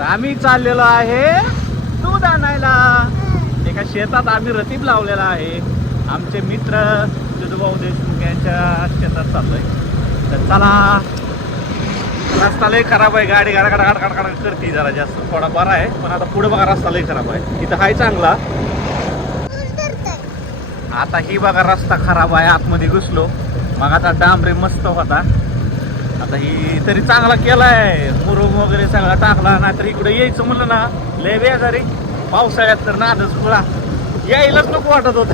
तर आम्ही चाललेलो आहे दूध आणायला. एका शेतात आम्ही रतीब लावलेला आहे. आमचे मित्र जुदुभाऊ देशमुख यांच्या शेतात चाललोय. तर चला. रस्ता लय खराब आहे. गाडी गाडा गाडा गाडा गाडा करते जरा जास्त. थोडा बरा आहे. पण आता पुढे बघा रस्ता लय खराब आहे. इथं हाय चांगला. आता ही बघा रस्ता खराब आहे. आतमध्ये घुसलो. मग आता डांबरे मस्त होता. आता ही तरी चांगला केलाय. मुरुम वगैरे सगळा टाकला नाहीतर इकडे यायचं म्हणलं ना लय बेजारी. पावसाळ्यात तर नादच खुळा यायलाच नको वाटत होत.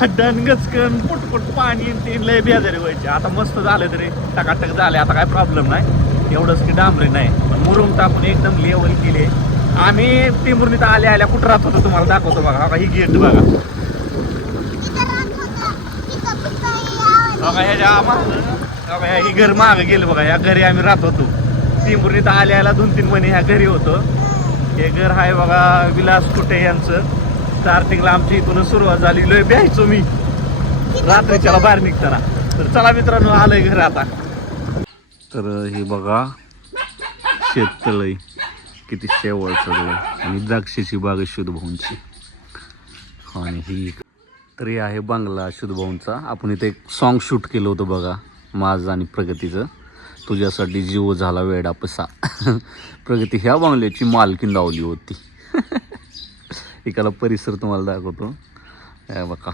खड्डन गचकन पुटपुट पाणी ते लय बेजारी व्हायचे. आता मस्त झालं तरी टकाटक झाले. आता काय प्रॉब्लेम नाही. एवढंच की डांबरे नाही. पण मुरुम टाकून एकदम लेवल केले. आम्ही टिंबुर्णीत आल्या आल्या कुठं राहत होतो तुम्हाला दाखवतो बघा. ही गेट बघा. बघा ह्याच्या मागं. बघा ही घर मागं गेलं बघा या घरी आम्ही राहत होतो. टिंबुर्णीत आल्या आल्या दोन तीन महिने ह्या घरी होतो. हे घर आहे बघा विलास कुटे यांचं? स्टार्टिंगला आमची इथून सुरुवात झाली. लय ब्यायचो मी. रात्रीच्याला बाहेर निघताना. तर चला मित्रांनो आलंय घर आता. तर हे बघा शेततळय किती शेवळ चढलंय आणि द्राक्षाची बाग शुद्धभाऊंची आणि ही तरी आहे बांगला शुद्धभाऊंचा आपण इथे एक सॉन्ग शूट केलं होतं बघा. माझं आणि प्रगतीचं. तुझ्यासाठी जीव झाला वेडा पसा. प्रगती ह्या बंगल्याची मालकीन लावली होती. एकाला परिसर तुम्हाला दाखवतो. बघा.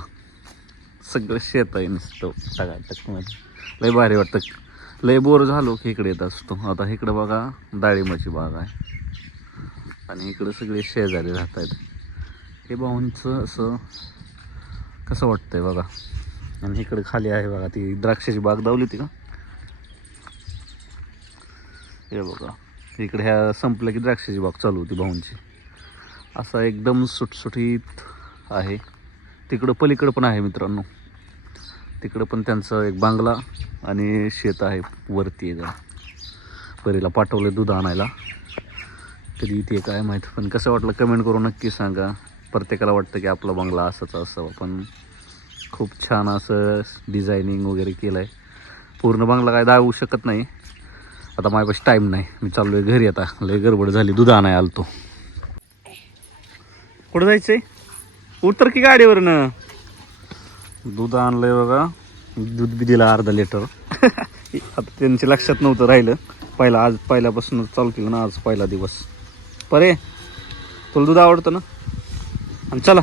सगळं शेत आहे नुसतं टकाटक लय भारी वाटतं. लय बोर झालो की इकडे येत असतो. आता इकडं बघा डाळिंबाची बाग आहे. आणि इकडं सगळे शेजारी राहत आहेत हे भाऊंचं असं कसं वाटतंय बघा. आणि इकडे खाली आहे बघा ती द्राक्षाची बाग दावली ती का? हे बघा इकडे ह्या संपलं की द्राक्षाची बाग चालू होती भाऊंची. असा एकदम सुटसुटीत आहे. तिकडं पलीकडं पण आहे मित्रांनो. तिकडं पण त्यांचं एक बांगला आणि शेत आहे वरती आहे परीला पाठवलं दूध आणायला. तरी इथे काय माहीत पण कसं वाटलं कमेंट करून नक्की सांगा. प्रत्येकाला वाटतं की आपला बंगला असाच असावा पण खूप छान असं डिझायनिंग वगैरे केलं आहे पूर्ण बंगला काय दाळू शकत नाही. आता माझ्यापाशी टाईम नाही. मी चाललो आहे घरी आता. लय गडबड झाली. दूध आणाय आलतो. कुठं जायचंय? उतर की गाडीवरनं. दूध आणलंय बघा. दूध बी दिलं अर्धा लिटर आता त्यांच्या लक्षात नव्हतं राहिलं. पहिला आज पहिल्यापासूनच चालू केलं ना आज पहिला दिवस. परे तुला दूध आवडतं ना? आणि चला.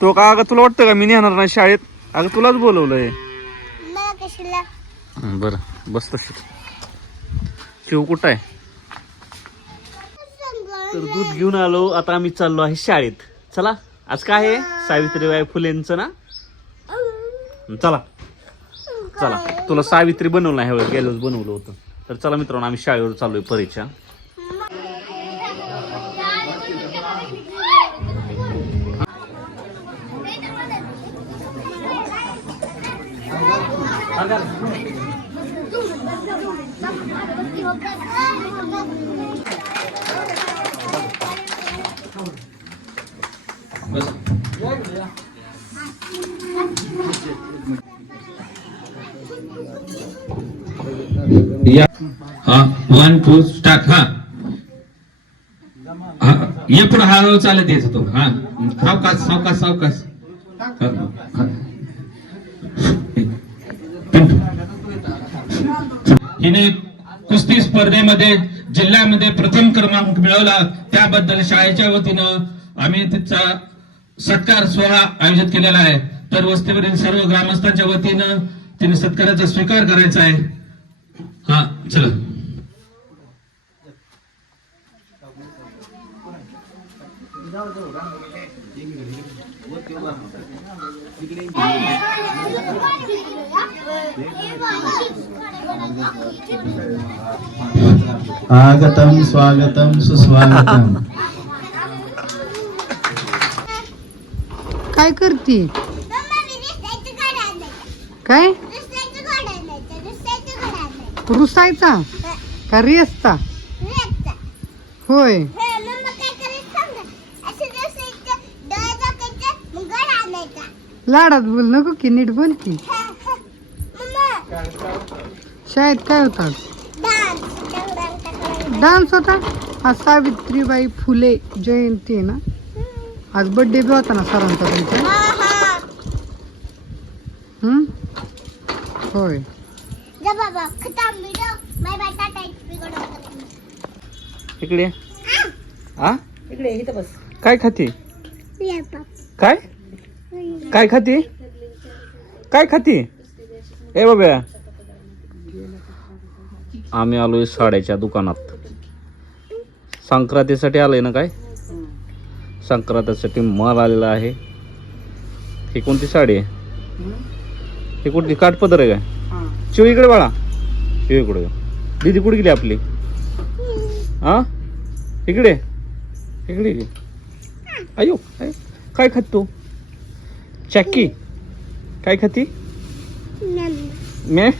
तो का अगं तुला वाटतं का मी नेणार नाही शाळेत? अगं तुलाच बोलवलंय. बरं बस तशीच शिव कुठं आहे? तर दूध घेऊन आलो आता आम्ही चाललो आहे शाळेत. चला आज काय आहे? सावित्रीबाई फुलेंचं ना? चला. चला. तुला सावित्री बनवलं नाही ह्यावेळेस गेल्यावर बनवलं होतं. तर चला मित्रांनो आम्ही शाळेवर चाललोय परीच्या वन टू स्टार्ट हा. हा ये पुढे हळूहळू चालत यायचं तो. हा. सावकाश सावकाश सावकाश हा, हा. पिंटू. हिने कुस्ती स्पर्धेमध्ये जिल्ह्यामध्ये प्रथम क्रमांक मिळवला. त्याबद्दल शाळेच्या वतीनं आम्ही तिचा सत्कार सोहळा आयोजित केलेला आहे. तर वस्तीवरील सर्व ग्रामस्थांच्या वतीनं तिने सत्काराचा स्वीकार करायचा आहे. हा चला. आगतम स्वागतम सुस्वागतम काय करते? काय? रुसायचा? का रेसचा? होय. लाडात बोल नको की नीट बोल की. शाळेत काय होतात डान्स होता? आज सावित्रीबाई फुले जयंती आहे ना? आज बर्थडे बी होता ना सरांचा तुमचा? हम्म? होय. इकडे. इकडे ये. आ? इकडे इथं बस. काय खाते? काय? काय खाते? काय खाते? ए बाब्या आम्ही आलोय साड्याच्या दुकानात. संक्रांतीसाठी आलोय ना काय? संक्रांतीसाठी माल आलेला आहे. ही कोणती साडी आहे? ही कुठली? काठपदर आहे काय? शिव इकडे बाळा. शिव इकडे. दीदी कुठे गेली आपली? हा इकडे. इकडे गेली. अयो काय काय खात तू? चॅक्की. काय खाती? मे?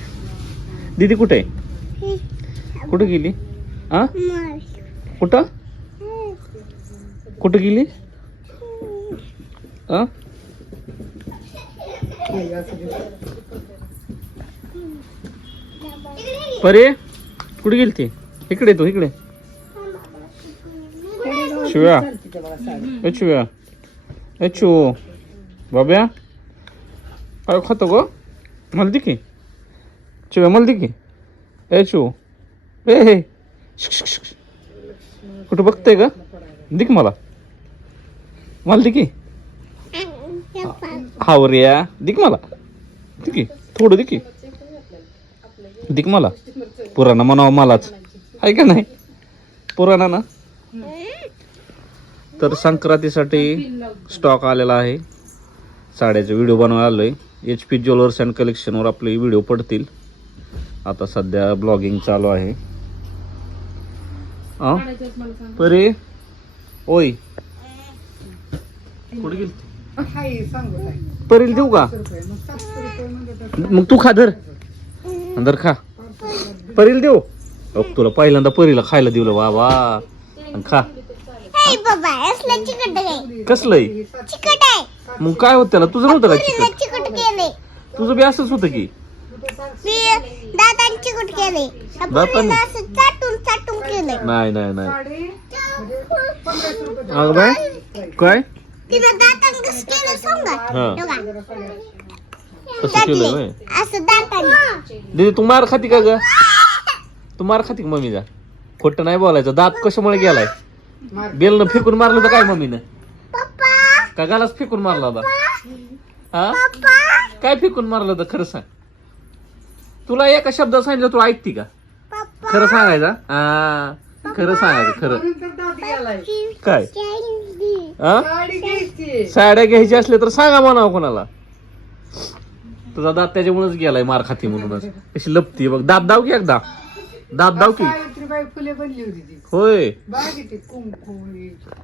दीदी कुठे? आहे कुठं गेली? हा कुठं? कुठं गेली? हा परे कुठे गेली ती इकडे तू इकडे. शिव्या. शिव्या. ए चू बाब्या. काय खातो ग. मला दे की. चिव्या मला दे की. ए चू ए हे. कुठं बघतोय का दिक मला. मला दे की. हावऱ्या दिक मला. दे थोडं दिकी की. दिक मला. पुराणा म्हणावं मलाच. आहे का नाही? पुराणा ना? तर संक्रांतीसाठी स्टॉक आलेला आहे. साड्याचे व्हिडिओ बनवायला आलो आहे एच पी ज्वेलर्स अँड कलेक्शनवर आपले व्हिडिओ पडतील. आता सध्या ब्लॉगिंग चालू आहे? परे? ओय. कुठे गेली परील देऊ का? मग तू खा धर. धर खा. परील देऊ. तुला पहिल्यांदा परीला खायला दिलं वा वा आणि खा. हे बाबा असलं चिकट आहे. कसलंय? चिकट आहे. मग काय होत त्याला? तुझं नव्हतं का तुझं बी असंच होतं की. चिकट केले? असं चाटून चाटून केले नाही नाही नाही. अगं बाय काय? तिनं दातांनी कसं केलं सांगा? हा. बघा. कसं केलं होय? असं दातांनी. दीदी तू मार खाती का ग? तू मार खाती का मम्मीचा खोटं नाही बोलायचं. दात कशामुळे गेलाय? बेलनं फेकून मारलं तर काय मम्मीनं? पप्पा. का गालाच फेकून मारला होता? हा? पप्पा. काय फेकून मारलं होतं? खरं सांग. तुला एका शब्दात सांगितलं तू ऐकती का? खरं सांगायचं? हा खरं सांगायचं खरं. काय? हा? साड्या घ्यायच्या असल्या तर सांगा म्हणावं कोणाला. तुझा दात त्याच्यामुळेच गेलाय मार खाती म्हणूनच. कशी लपती बघ. दात दाव की एकदा. दात दाव की. सावित्रीबाई फुले बनली होती ती. होय. बाग येते कुंकू